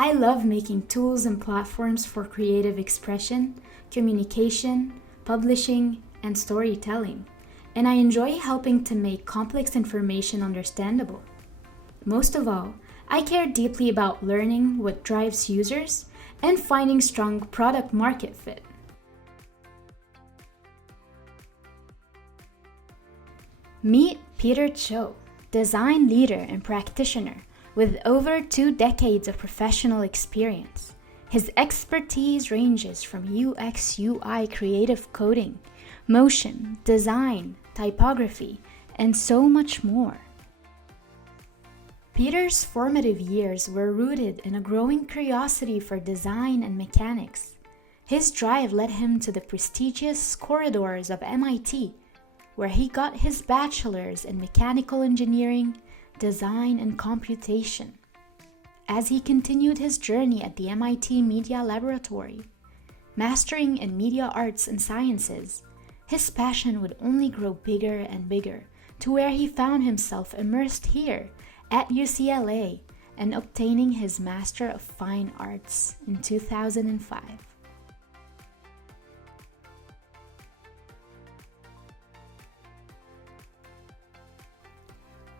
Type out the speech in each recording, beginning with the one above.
I love making tools and platforms for creative expression, communication, publishing, and storytelling, and I enjoy helping to make complex information understandable. Most of all, I care deeply about learning what drives users and finding strong product market fit. Meet Peter Cho, design leader and practitioner with over 2 decades of professional experience. His expertise ranges from UX/UI creative coding, motion, design, typography, and so much more. Peter's formative years were rooted in a growing curiosity for design and mechanics. His drive led him to the prestigious corridors of MIT, where he got his bachelor's in mechanical engineering, design, and computation. As he continued his journey at the MIT Media Laboratory, mastering in media arts and sciences, his passion would only grow bigger and bigger to where he found himself immersed here at UCLA and obtaining his Master of Fine Arts in 2005.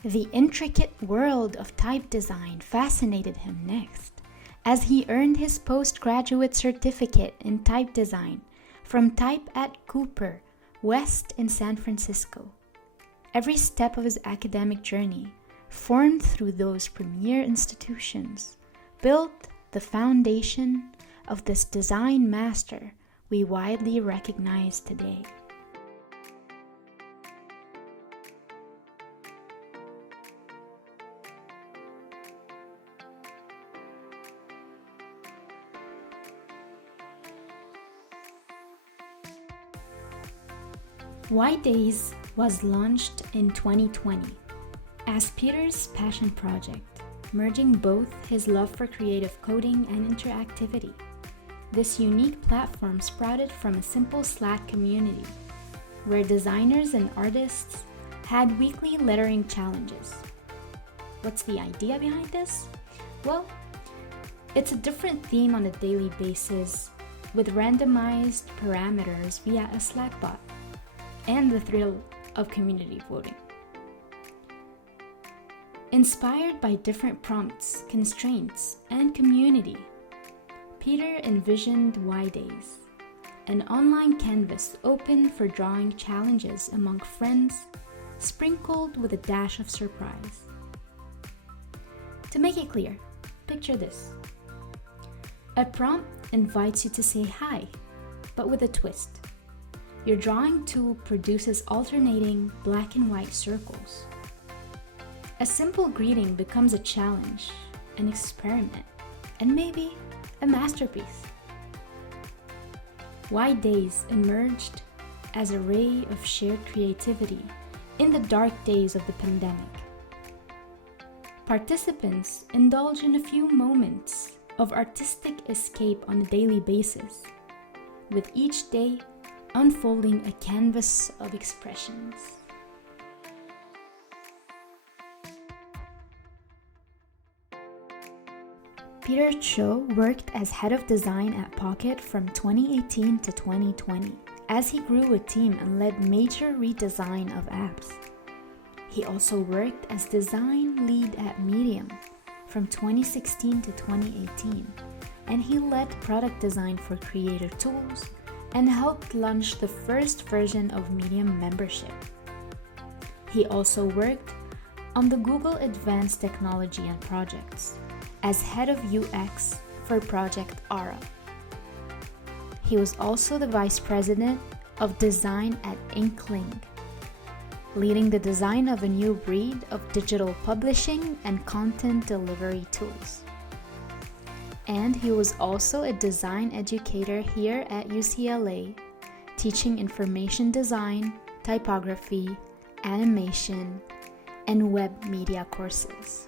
The intricate world of type design fascinated him next, as he earned his postgraduate certificate in type design from Type at Cooper, West in San Francisco. Every step of his academic journey, formed through those premier institutions, built the foundation of this design master we widely recognize today. Y Days was launched in 2020 as Peter's passion project, merging both his love for creative coding and interactivity. This unique platform sprouted from a simple Slack community, where designers and artists had weekly lettering challenges. What's the idea behind this? Well, it's a different theme on a daily basis with randomized parameters via a Slack bot, and the thrill of community voting. Inspired by different prompts, constraints, and community, Peter envisioned Y Days, an online canvas open for drawing challenges among friends, sprinkled with a dash of surprise. To make it clear, picture this. A prompt invites you to say hi, but with a twist. Your drawing tool produces alternating black and white circles. A simple greeting becomes a challenge, an experiment, and maybe a masterpiece. Y Days emerged as a ray of shared creativity in the dark days of the pandemic. Participants indulge in a few moments of artistic escape on a daily basis, with each day unfolding a canvas of expressions. Peter Cho worked as head of design at Pocket from 2018 to 2020, as he grew a team and led major redesign of apps. He also worked as design lead at Medium from 2016 to 2018, and he led product design for creator tools and helped launch the first version of Medium membership. He also worked on the Google Advanced Technology and Projects as head of UX for Project Aura. He was also the vice president of design at Inkling, leading the design of a new breed of digital publishing and content delivery tools. And he was also a design educator here at UCLA, teaching information design, typography, animation, and web media courses.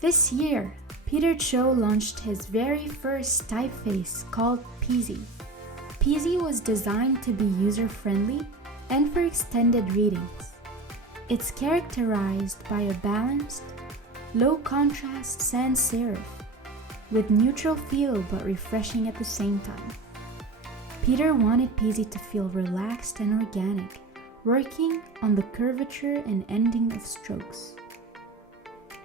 This year, Peter Cho launched his very first typeface called Peasy. Peasy was designed to be user-friendly and for extended readings. It's characterized by a balanced, low-contrast sans serif with neutral feel but refreshing at the same time. Peter wanted Peasy to feel relaxed and organic, working on the curvature and ending of strokes,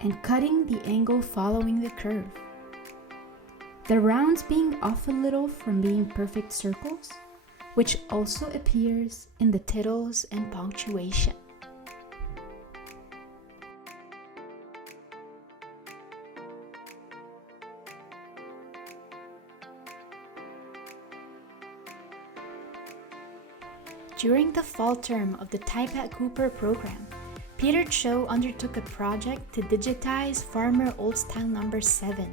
and cutting the angle following the curve. The rounds being off a little from being perfect circles, which also appears in the tittles and punctuation. During the fall term of the Type at Cooper program, Peter Cho undertook a project to digitize Farmer Old-Style No. 7,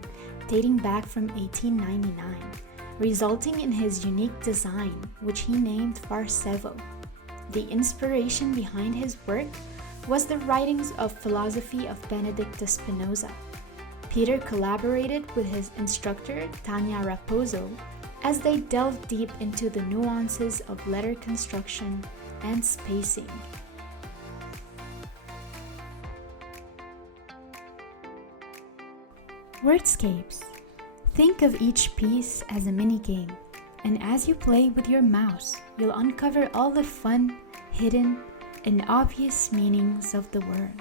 dating back from 1899, resulting in his unique design, which he named Farsevo. The inspiration behind his work was the writings of philosophy of Benedict de Spinoza. Peter collaborated with his instructor, Tanya Raposo, as they delved deep into the nuances of letter construction and spacing. Wordscapes. Think of each piece as a mini-game, and as you play with your mouse, you'll uncover all the fun, hidden, and obvious meanings of the word.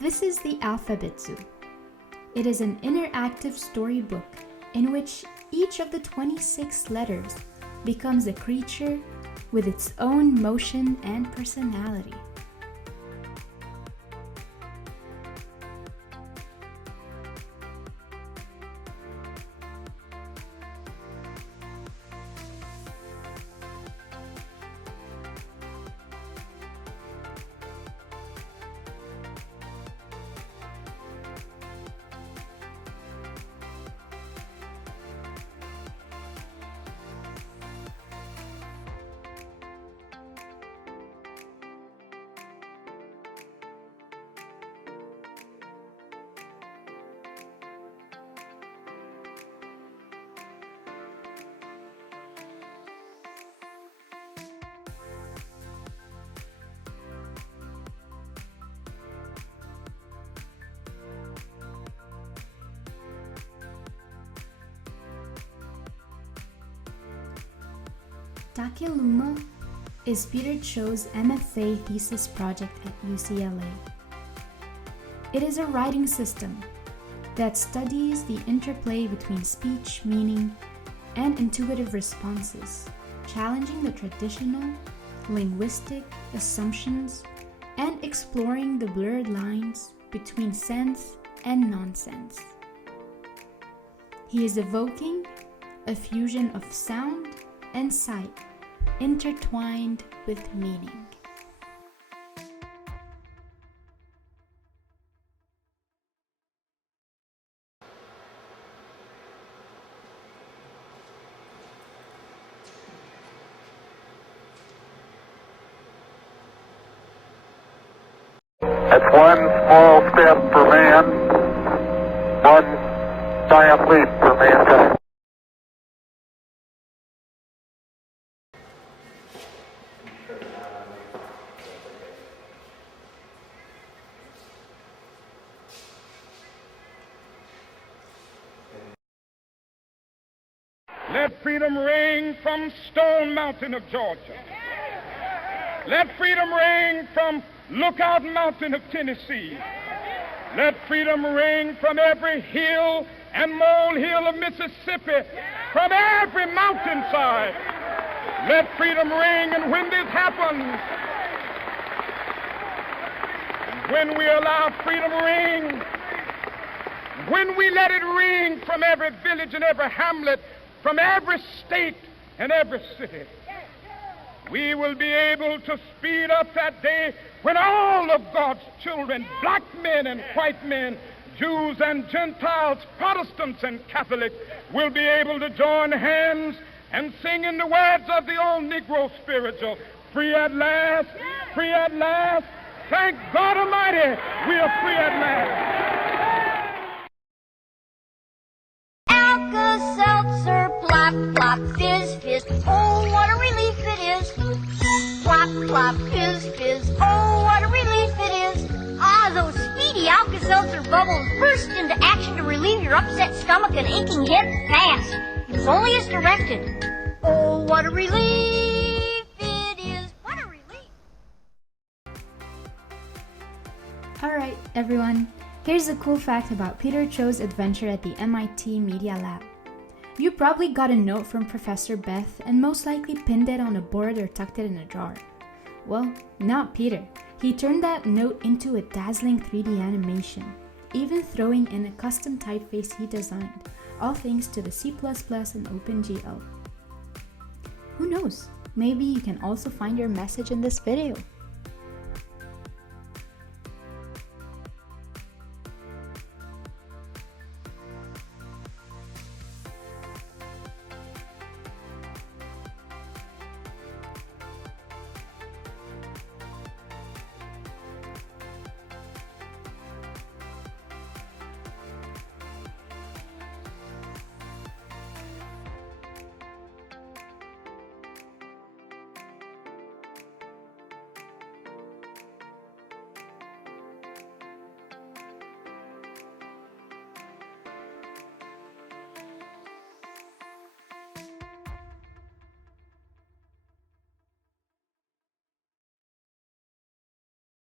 This is the Alphabet Zoo. It is an interactive storybook in which each of the 26 letters becomes a creature with its own motion and personality. Takeluma is Peter Cho's MFA thesis project at UCLA. It is a writing system that studies the interplay between speech, meaning, and intuitive responses, challenging the traditional linguistic assumptions and exploring the blurred lines between sense and nonsense. He is evoking a fusion of sound and sight intertwined with meaning. That's one small step for man, one giant leap for mankind. Let freedom ring from Stone Mountain of Georgia. Let freedom ring from Lookout Mountain of Tennessee. Let freedom ring from every hill and molehill of Mississippi, from every mountainside. Let freedom ring, and when this happens, when we allow freedom ring, when we let it ring from every village and every hamlet, from every state and every city, we will be able to speed up that day when all of God's children, black men and white men, Jews and Gentiles, Protestants and Catholics, will be able to join hands and sing in the words of the old Negro spiritual, free at last, free at last. Thank God Almighty, we are free at last. Alka-Seltzer, plop, plop, fizz, fizz, oh, what a relief it is. Plop, plop, fizz, fizz, oh, what a relief it is. Ah, those speedy Alka-Seltzer bubbles burst into action to relieve your upset stomach and aching head fast. It's only as directed. Oh, what a relief it is. What a relief. Alright, everyone. Here's a cool fact about Peter Cho's adventure at the MIT Media Lab. You probably got a note from Professor Beth and most likely pinned it on a board or tucked it in a drawer. Well, not Peter. He turned that note into a dazzling 3D animation, even throwing in a custom typeface he designed, all thanks to the C++ and OpenGL. Who knows? Maybe you can also find your message in this video.